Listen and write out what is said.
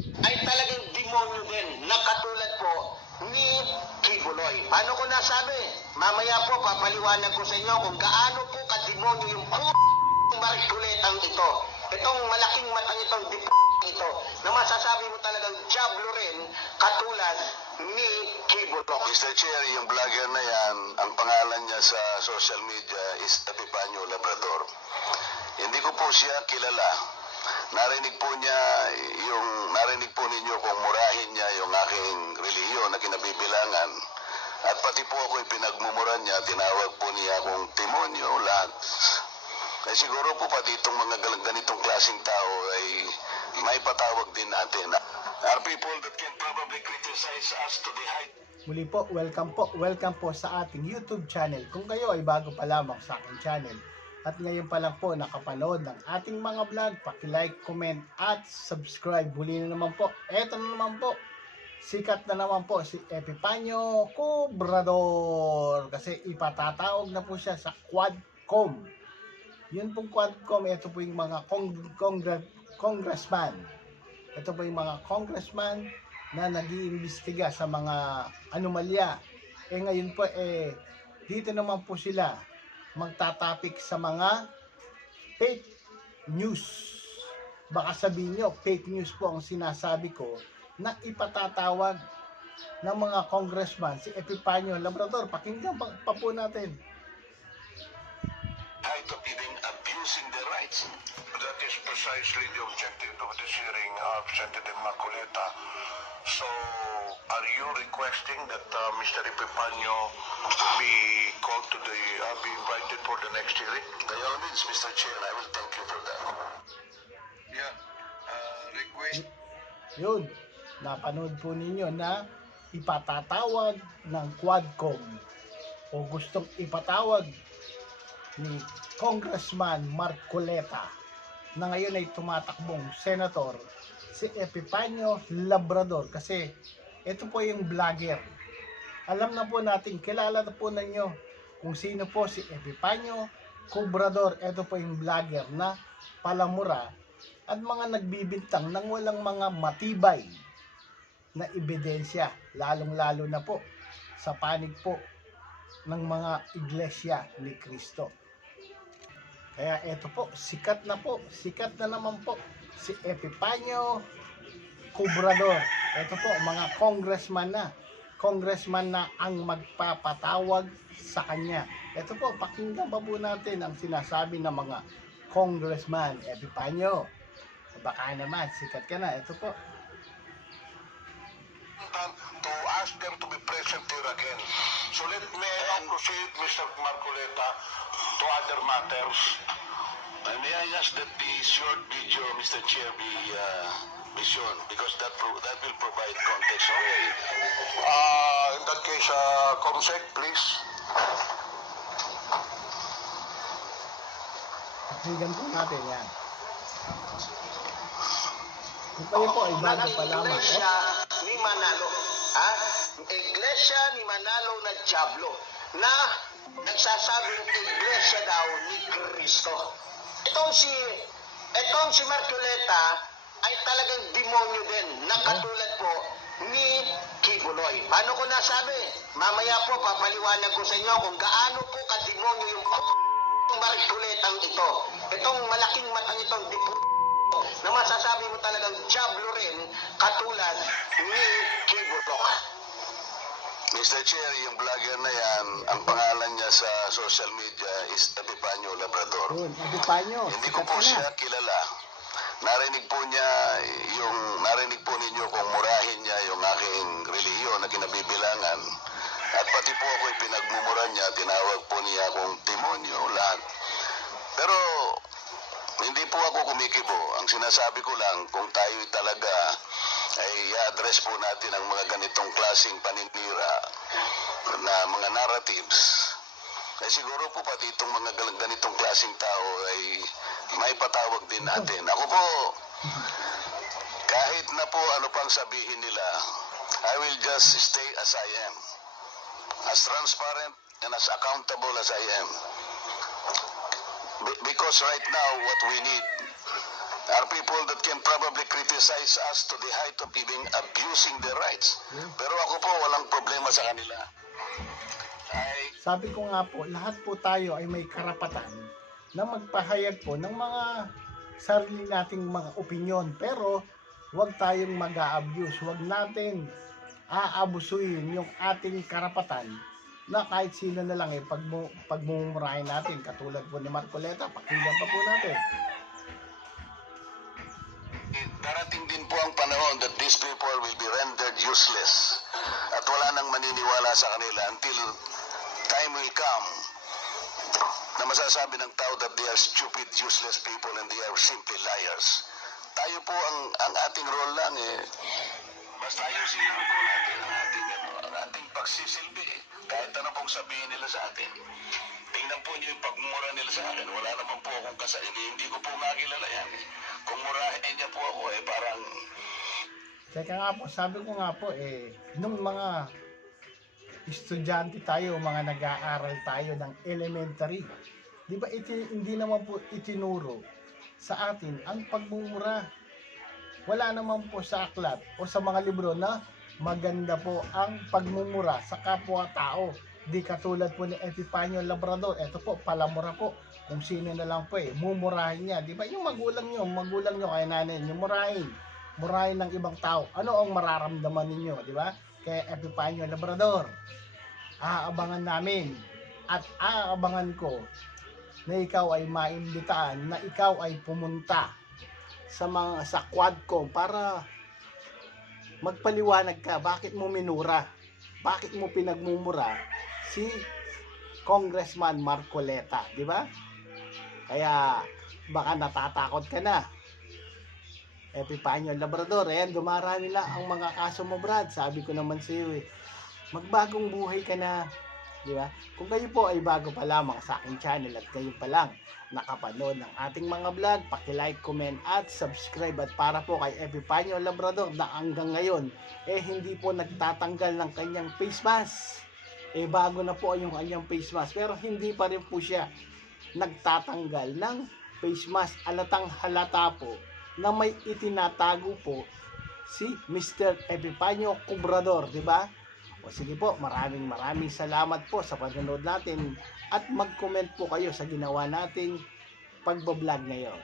ay talagang demonyo din na katulad po ni Kibuloy. Paano ko nasabi? Mamaya po papaliwanag ko sa inyo kung gaano po kademonyo yung po markuletang ito. Itong malaking matang itong dip ito na masasabi mo talagang jablo rin katulad ni Kibuloy. Mr. Chair, yung vlogger na yan, ang pangalan niya sa social media is Epipanyo Labrador. Hindi ko po siya kilala. Narinig po niya yung narinig po ninyo kung murahin niya yung aking relihiyon na kinabibilangan. At pati po ako pinagmumura niya, tinawag po niya akong demonyo, lahat. Eh siguro po pati itong mga ganitong klaseng tao ay may patawag din natin. Are people that can probably criticize us to the height Muli po, welcome po, welcome po sa ating YouTube channel. Kung kayo ay bago pa lamang sa aking channel at ngayon pa lang po nakapanood ng ating mga vlog, paki-like, comment at subscribe. Muli na naman po, eto na naman po, sikat na naman po si Epipanyo Cobrador kasi ipatatawag na po siya sa Quadcom. Yun pong Quadcom, ito po yung mga cong- congra- congressman. Ito po yung mga congressman na nag-iimbestiga sa mga anomalya. Eh ngayon po eh dito naman po sila magtatapik sa mga fake news. Baka sabihin nyo, fake news po ang sinasabi ko na ipatatawag ng mga congressman si Epipanyo Labrador. Pakinggan pa, pa po natin. height of even abusing their rights. That is precisely the objective of this hearing, uh, Representative Maculeta. So, are you requesting that uh, Mr. Epipanyo be called to the, uh, be invited for the next hearing? By all means, Mr. Chair, I will thank you for that. Yeah. Uh, request Yun, napanood po ninyo na ipatatawag ng Quadcom o gustong ipatawag ni Congressman Marcoleta na ngayon ay tumatakbong senator si Epipanyo Labrador kasi ito po yung vlogger. Alam na po natin, kilala na po ninyo kung sino po si Epipanyo Cobrador. Ito po yung vlogger na palamura at mga nagbibintang ng walang mga matibay na ebidensya, lalong-lalo na po sa panig po ng mga iglesia ni Kristo. Kaya eto po, sikat na po, sikat na naman po si Epipanyo Cobrador. Ito po, mga congressman na. Congressman na ang magpapatawag sa kanya. Ito po, pakinggan pa po natin ang sinasabi ng mga congressman. Epipanyo, baka naman, sikat ka na. Ito po. to ask them to be present here again. So let me now proceed, Mr. Marculeta, to other matters. Uh, may I ask that the short video, Mr. Chair, be, uh, shown because that, pro- that will provide context. Okay. Uh, in that case, uh, Comsec, please. Pakinggan po natin yan. Kung kayo po ay bago pa lamang. Eh, Iglesia ni Manalo. Ha? Iglesia ni Manalo na Diablo na nagsasabing iglesia daw ni Kristo. Itong si itong si Marcoleta ay talagang demonyo din na katulad po ni Kibuloy. Paano ko nasabi? Mamaya po papaliwanag ko sa inyo kung gaano po kademonyo yung Marcoletang ito. Itong malaking matang itong dipo na masasabi mo talagang jablo rin katulad ni Kibulok. Mr. Chair, yung vlogger na yan, ang pangalan niya sa social media is Epipanyo Labrador. yun, Epipanyo, Hindi ko po siya kilala. Narinig po niya yung narinig po ninyo kung murahin niya yung aking relihiyon na kinabibilangan. At pati po ako pinagmumura niya, tinawag po niya akong demonyo, lahat. Pero hindi po ako kumikibo. Ang sinasabi ko lang, kung tayo talaga ay i-address po natin ang mga ganitong klaseng paninira na mga narratives, eh siguro po pati itong mga ganitong klaseng tao ay may patawag din natin. Ako po, kahit na po ano pang sabihin nila, I will just stay as I am. As transparent and as accountable as I am. Be- because right now, what we need are people that can probably criticize us to the height of even abusing their rights. Pero ako po, walang problema sa kanila. Ay, Sabi ko nga po, lahat po tayo ay may karapatan na magpahayag po ng mga sarili nating mga opinion. Pero huwag tayong mag-a-abuse. Huwag natin aabusuin yung ating karapatan na kahit sino na lang eh, pag, pagmumurahin natin, katulad po ni Marcoleta, pakinggan pa po natin. darating din po ang panahon that these people will be rendered useless at wala nang maniniwala sa kanila until time will come na masasabi ng tao that they are stupid, useless people and they are simply liars. Tayo po ang, ang ating role lang eh. Basta ayusin lang po natin ang ating, ang ating pagsisilbi eh. Kahit ano pong sabihin nila sa atin. Tingnan po niyo yung pagmura nila sa akin. Wala naman po akong kasal. Hindi, ko po makilala yan. Kung murahin niya po ako eh parang Teka nga po, sabi ko nga po eh, nung mga estudyante tayo, mga nag-aaral tayo ng elementary, di ba iti, hindi naman po itinuro sa atin ang pagmumura. Wala naman po sa aklat o sa mga libro na maganda po ang pagmumura sa kapwa-tao. Di katulad po ni Epifanio Labrador. Ito po, palamura po. Kung sino na lang po eh, mumurahin niya. Di ba yung magulang nyo, magulang nyo kay nanay nyo, murahin murahin ng ibang tao. Ano ang mararamdaman ninyo, di ba? Kaya Epifanio Labrador, aabangan namin at aabangan ko na ikaw ay maimbitahan, na ikaw ay pumunta sa mga sa Quadcom para magpaliwanag ka bakit mo minura, bakit mo pinagmumura si Congressman Marcoleta, di ba? Kaya baka natatakot ka na. Epifanio Labrador, ayan, dumarami na ang mga kaso mo, Brad. Sabi ko naman sa iyo, eh, magbagong buhay ka na. Di ba? Kung kayo po ay bago pa lamang sa aking channel at kayo pa lang nakapanood ng ating mga vlog, paki-like, comment at subscribe at para po kay Epifanio Labrador na hanggang ngayon eh hindi po nagtatanggal ng kanyang face mask. Eh bago na po yung kanyang face mask pero hindi pa rin po siya nagtatanggal ng face mask. Alatang halata po na may itinatago po si Mr. Epifanio Cubrador, di ba? O sige po, maraming maraming salamat po sa panonood natin at mag-comment po kayo sa ginawa nating pagbablog ngayon.